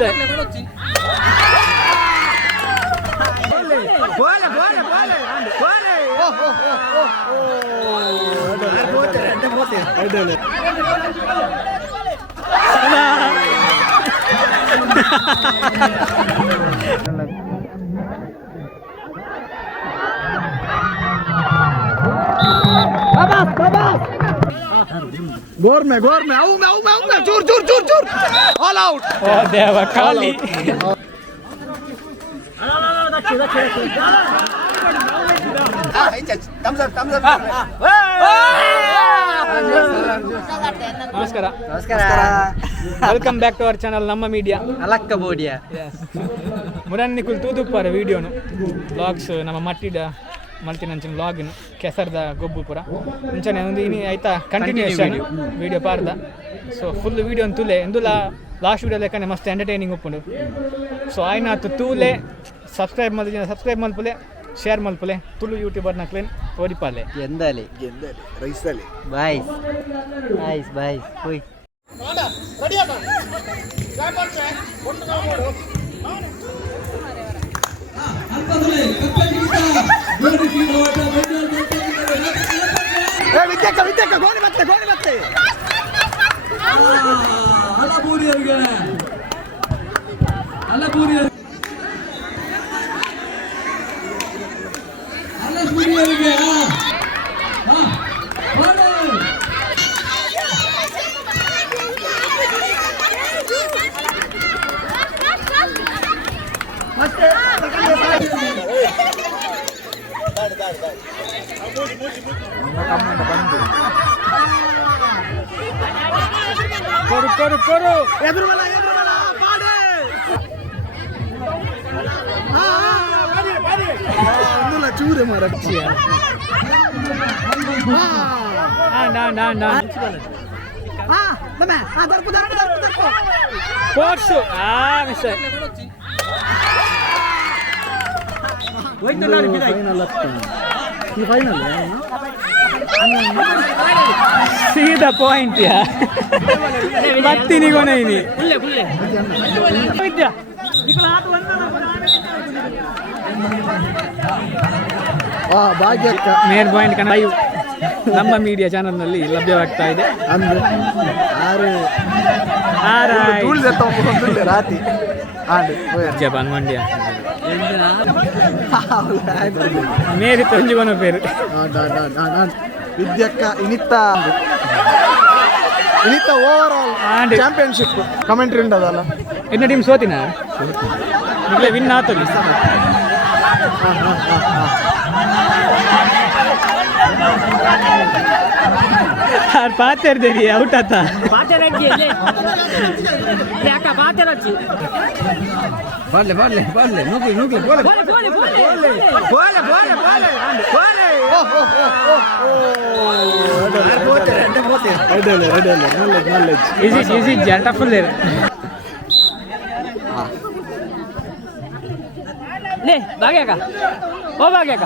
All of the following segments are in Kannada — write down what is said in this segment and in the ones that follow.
miss. गोर में आऊ मैं चूर ऑल आउट ओ देवा खाली ನಮಸ್ಕಾರ welcome back to our channel ನಮ್ಮ ಮೀಡಿಯಾ ಅಲಕ್ಕ ಬೋಡಿಯಾ ಮುರನ್ನಿಕುಲ್ ತೂದುಪ್ಪಾರ ವಿಡಿಯೋನು ಬ್ಲಾಗ್ಸ್ ನಮ್ಮ ಮಟ್ಟಿದ ಮಲ್ತಿನಂಚಿನ ಬ್ಲಾಗಿನ ಕೆಸರ್ದ ಗೊಬ್ಬು ಪೂರ ಮುಂಚೆನೆ ಒಂದು ಇನಿ ಆಯ್ತಾ ಕಂಟಿನ್ಯೂಷನ್ ವಿಡಿಯೋ ಪಾರ್ದ ಸೊ ಫುಲ್ ವಿಡಿಯೋ ತುಲೆ ಎಂದುಲ ಲಾಸ್ಟ್ ವಿಡಿಯೋ ಲೆಕ್ಕನೆ ಮಸ್ತ್ ಎಂಟರ್ಟೈನಿಂಗ್ ಉಪ್ಪುಂಡು ಸೊ ಆಯ್ನಾತು ತೂಲೆ ಸಬ್ಸ್ಕ್ರೈಬ್ ಮಲ್ಪುಲೆ ಶೇರ್ ಮಲ್ಪುಲೆ ತುಳು ಯೂಟ್ಯೂಬರ್ ನಕ್ಲೇನ್ ಓಡಿಪಾಲೆ ಎಂದಲೆ ರೈಸಲೆ ಬಾಯ್ಸ್ ಹೋಯ್ ವಿದ್ಯಕ್ಕ ಗೋಣಿ ಮತ್ತೆ ಕೊರು ಎದುರು ಪಾಡೆ ಚೂರೆ ಮರಚ್ಚಿಯ ಫೋರ್ಸು ಮಿಸ್ ಫೈನಲ್ ಸೀದಾ ಪಾಯಿಂಟ್ ಯಾ ಬತ್ತಿನಿಗೋನ ಇನಿ ಭಾಗ್ಯಕ್ಕ ಮೇನ್ ಪಾಯಿಂಟ್ ಕಣ ನಮ್ಮ ಮೀಡಿಯಾ ಚಾನಲ್ನಲ್ಲಿ ಲಭ್ಯವಾಗ್ತಾ ಇದೆ ಅಂದ್ರೆ ರಾತಿ ಜಪಾನ್ ಮಂಡ್ಯ ಮೇರಿ ತೊಂಜಿಗೋನ ಪೇರು ವಿದ್ಯಕ್ಕ ಇನಿತ್ತ ಓವರ್ ಆಲ್ ಚಾಂಪಿಯನ್ಶಿಪ್ ಕಮೆಂಟ್ರಿ ಉಂಟದಲ್ಲ ಎನ್ನ ಟೀಮ್ ಸೋತಿನ ವಿನ್ ಆತಲ್ಲಿ ಪಾತೆರ್ದೇರಿ ಔಟ್ ಆತ ಬರ್ಲೆ ನೂಗ್ಲಿ ಈಸಿ ಜಂಟ ಫುಲ್ ಲೇ ಭಾಗ್ಯಾಕ ಓ ಭಾಗ್ಯಾಕ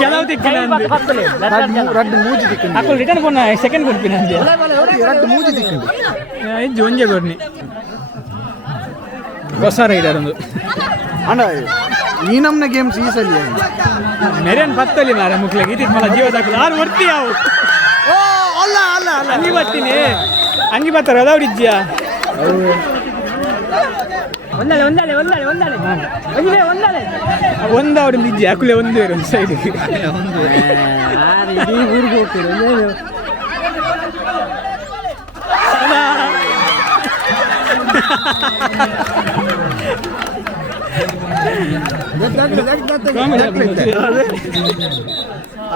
ಕೆಲವು ತಿಕ್ಕಿನ ರಡ್ಡು ಮೂಜಿ ತಿಕ್ಕಿನ ಅಕ್ಕಳು ರಿಟರ್ನ್ ಕೊನ್ನ ಸೆಕೆಂಡ್ ಕೊಡ್ತೀನಿ ಅಂದೆ ರಡ್ಡು ಮೂಜಿ ತಿಕ್ಕಿನ ಇದು ಒಂಜೆ ಕೊಡ್ನಿ ಹೊಸ ರೈಡರ್ ಒಂದು ಅಣ್ಣ ಈ ನಮ್ನ ಗೇಮ್ಸ್ ಈ ಸಲ ಮೆರೇನ್ ಪತ್ತಲ್ಲಿ ಮಾರ ಮುಕ್ಲಿಗೆ ಇಟ್ಟಿಟ್ಟು ಮಲ ಜೀವ ದಾಖಲು ಆರು ಹೊರ್ತಿ ಅವು ಅಲ್ಲ ಅಂಗಿ ಬರ್ತೀನಿ ಅಂಗಿ ಬರ್ತಾರೆ ಅದಾವ್ರಿಜ್ಜಿಯಾ ಒಂದಾವ್ರ ನಿಜ್ಜಿ ಅಕುಲೆ ಒಂದು ಒಂದು ಸೈಡ್ ಊರಿಗೆ ಹೋಗ್ತೀರ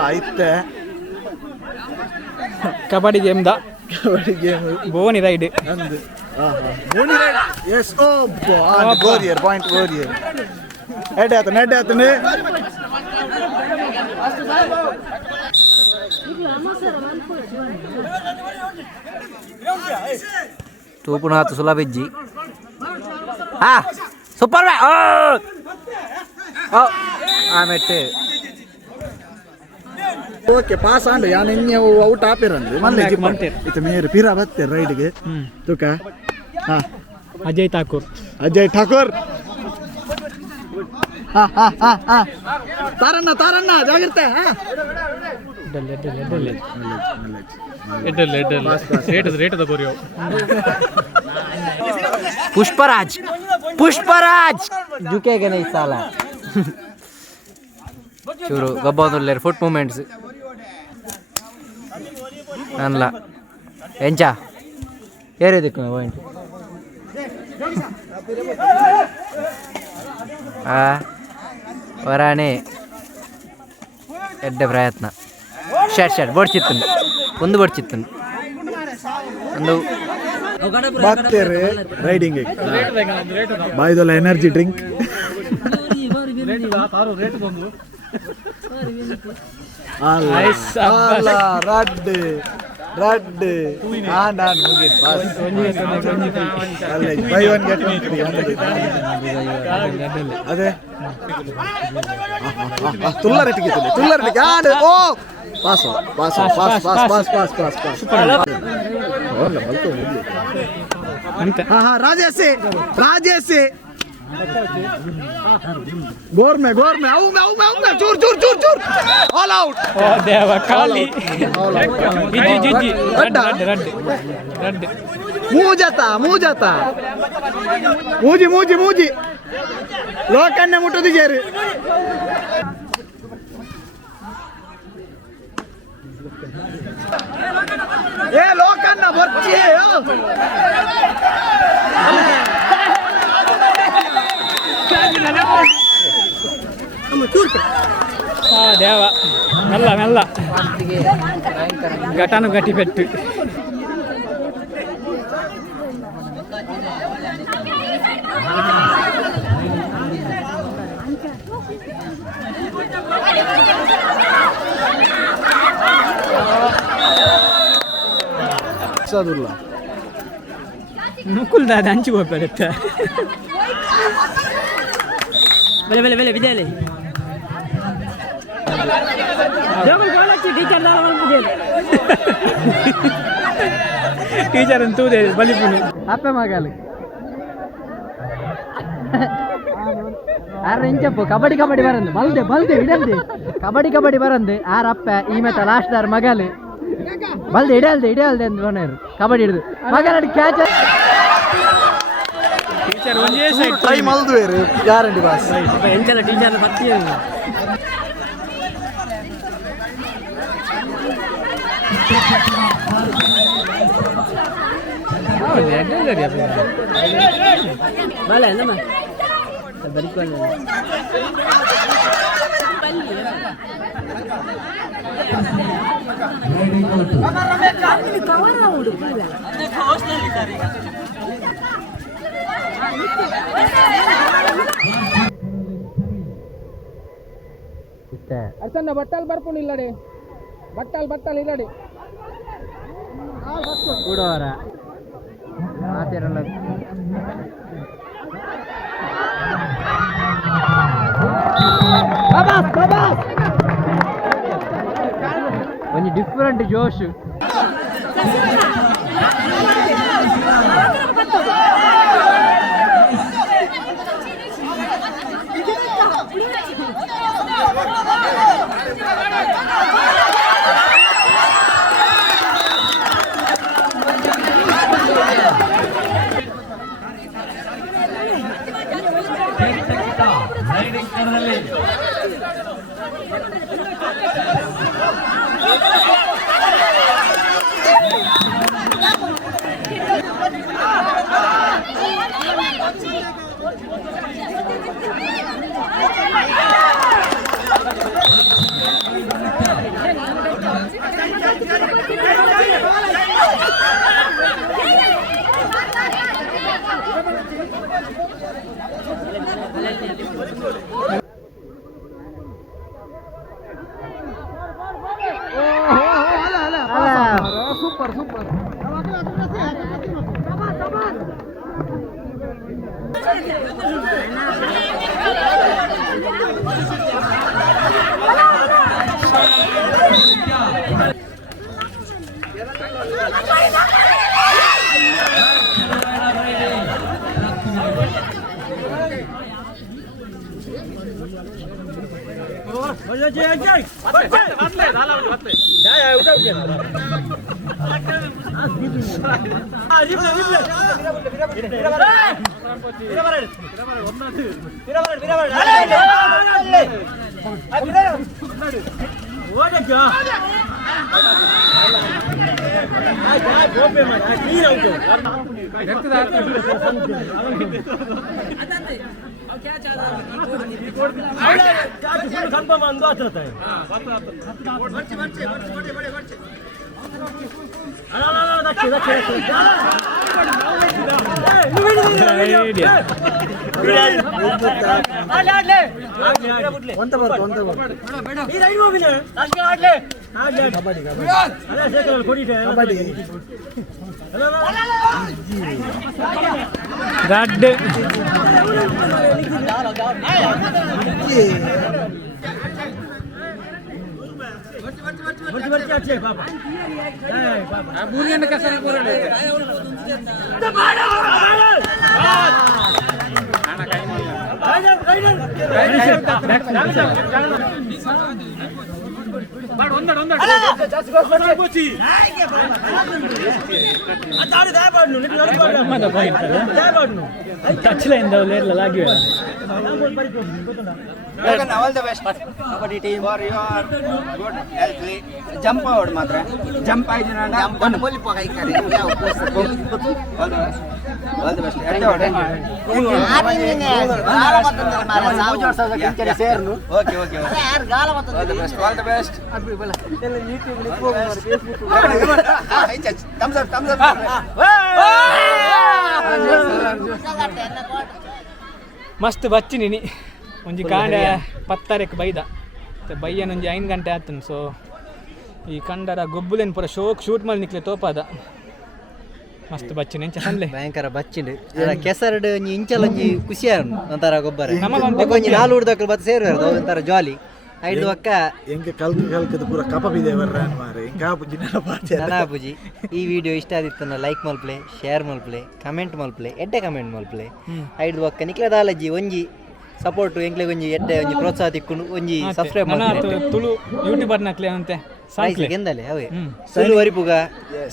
ಆಯ್ತೆ ಕಬಡ್ಡಿ ಗೇಮ್ ಬೋನಿ ರೈಡ್ ಎಸ್ ಓ ಗೋರಿಯರ್ ಪಾಯಿಂಟ್ ಗೋರಿಯರ್ ಹೆಡ್ ಆತನೆ ತೂಪುನಾಥ ಸುಲಭೆಜ್ಜಿ ಸೂಪರ್ ಆಮೆಟ್ಟು ಓಕೆ ಪಾಸ್ ಆಂಡು ಯಾನ್ ಎಣ್ಣೆ ಔಟ್ ಆಪಿರಂದು ಮಲ್ಲೆ ಇದು ಮೇರು ಪಿರಾ ಬತ್ತೆ ರೈಡ್ಗೆ ತುಕ ಹಾ ಅಜಯ್ ಠಾಕೂರ್ ತಾರಣ್ಣ ಜಾಗ್ರತೆ पुष्पराज झुकेगा नहीं साला चूरू गब्बादुल्लेर फुट मूवमेंट्स अनला ಎಂಚಾ ಏರಿದಕ್ಕೆ ಪಾಯಿಂಟ್ ವರಾನೆ ಎಡ್ಡೆ ಪ್ರಯತ್ನ ಶರ್ಟ್ ಬಡ್ಚಿತ್ತನು ಒಂದು ಬಡ್ಚಿತ್ತನು ಒಂದು ಬತ್ತೇರೆ ರೈಡಿಂಗ್ ಬಾಯ್ದಲ್ಲ ಎನರ್ಜಿ ಡ್ರಿಂಕ್ ರಡ್ ನಾನು by one get one free ಅದೇ ತುಲ್ಲರಟ್ಟಿಗೆ ಆಡು ಓ ಪಾಸ್ ರಾಜೇಶಿ ಗೋರ್ಮೆ ಚೂರ್ ಆಲ್ ಔಟ್ ಮೂಜತ ಮೂಜಿ ಲೋಕನ್ನೇ ಮುಟ್ಟದು ಜೇರಿ ಏ ಲೋಕನ್ನ ಬರ್ಚಿ ದೇವ ಮೆಲ್ಲ ಘಟನು ಗಟ್ಟಿ ಪೆಟ್ಟು ನುಕುಲ್ ದಾದ ಹಂಚಿಗೆ ಹೋಗ್ಬೇಡುತ್ತೆ ಬೆಲೆ ವಿದ್ಯಾಲಯ ಟೀಚರ್ ಅಂತೂ ಬಲಿಪುಣಿ ಅಪ್ಪ ಮಗಲು ಆರ ಇಂಚಪ್ಪು ಕಬಡ್ಡಿ ಬರಂದು ಬಲ್ದೆ ಇಡಲ್ದೆ ಕಬಡ್ಡಿ ಬರಂದು ಆರಪ್ಪ ಈ ಮೆತ್ತ ಲಾಸ್ಟ್ ದಾರ ಮಗಲು ಬಲ್ದೆ ಇಡಲ್ದೆ ಅಂತ ಬಣ್ಣರು ಕಬಡ್ಡಿ ಹಿಡಿದು ಮಗನ ಕ್ಯಾಚ್ ಟೀಚರ್ ಒಂದೇ ಸೈಡ್ ಟ್ರೈ ಮಲ್ದುವೇರು ಗ್ಯಾರಂಟಿ ಬಾಸ್ ಎಂತೆಲ್ಲ ಟೀಚರ್ ಬರ್ತೀಯ ಅರ್ಸನ್ನ ಬಟ್ಟಲ್ ಬರ್ಪುಣ್ ಇಲ್ಲಡೆ ಬಟ್ಟಲ್ ಇಲ್ಲಡೆ ಕೂಡವರ ಮಾತಿರಲ್ಲ ಒಂದು ಡಿಫರೆಂಟ್ ಜೋಶ್ ಸೂಪರ್ ಟಚ್ ಲೈನ್ ಲಾಗಿ all the best kabaddi team for your good health jump out matra jump ಆಯ್ತು ಒಂದು ಬೋಲಿ ಪೋಗ ಇಕ್ಕರೆ all the best okay all the best thumbs up ಮಸ್ತ್ ಬಚ್ಚಿನಿ ಒಂಜಿ ಕಾಂಡೆ 10 ಬೈದ ಬೈಯನ ಒಂಜಿ 5 ಗಂಟೆ ಆತನು. ಸೊ ಈ ಕಂಡರ ಗೊಬ್ಬುಲೇನು ಪೂರ ಶೂಟ್ ಮಾಡಿ ನಿಕ್ಲೆ ತೋಪಾದ ಮಸ್ತ್ ಬಚ್ಚಿನ ಎಂಚ ಸಂದ್ಲೆ ಭಯಂಕರ ಬಚ್ಚಿಂಡು ಕೆಸರಡು ಒಂಜಿ ಇಂಚಲ ಒಂಜಿ ಖುಷಿ ಒಂಥರ ಗೊಬ್ಬರ ಒಂಜಿ 4 ಹುಡ್ದಕ್ಕಲು ಬತ್ತ ಸೇರ್ವಾರ್ದು ಒಂಥರ ಜಾಲಿ ಐದು ಅಕ್ಕ ಎಂಗೆ ಕಲ್ಕದ ಪೂರ ಕಪ ಬಿದೆ ಬರ್ರ ಮಾರೆ ಇಂಕಾ ಪುಜಿ ನನ ಪುಜಿ ಈ ವಿಡಿಯೋ ಇಷ್ಟ ಆದಿತ್ತನ ಲೈಕ್ ಮಲ್ಪ್ಲೆ ಶೇರ್ ಮಲ್ಪ್ಲೆ ಕಮೆಂಟ್ ಮಲ್ಪ್ಲೆ ಎಡ್ಡೆ ಕಮೆಂಟ್ ಮಲ್ಪ್ಲೆ ಐದು ಅಕ್ಕ ನಿಕ್ಲೆದಾಲಜ್ಜಿ ಒಂಜಿ ಸಪೋರ್ಟ್ ಎಂಕ್ಲೆ ಒಂಜಿ ಎಡ್ಡೆ ಒಂಜಿ ಪ್ರೋತ್ಸಾಹ ತಿಕ್ಕುಂಡು ಒಂಜಿ ಸಬ್ಸ್ಕ್ರೈಬ್ ಮಾಡಿ ತುಳು ಯೂಟ್ಯೂಬರ್ ನಕ್ಲೆ ಅಂತೆ ಸಾಯ್ಲೆ ಗೆಂದಲೆ ಅವೇ ತುಳುವರಿಪುಗ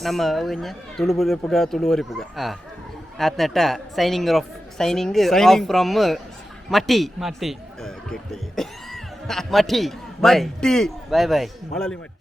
ನಮ್ಮ ಅವೆಂಜ ತುಳುವರಿಪುಗ ಆತ್ನಟ್ಟ ಸೈನಿಂಗ್ ಆಫ್ ಫ್ರಮ್ ಮಟ್ಟಿ ಮಟ್ಟಿ ಮಟ್ಟಿ ಬೈ ಬೈ ಮಳಲಿ ಮಟ್ಟಿ.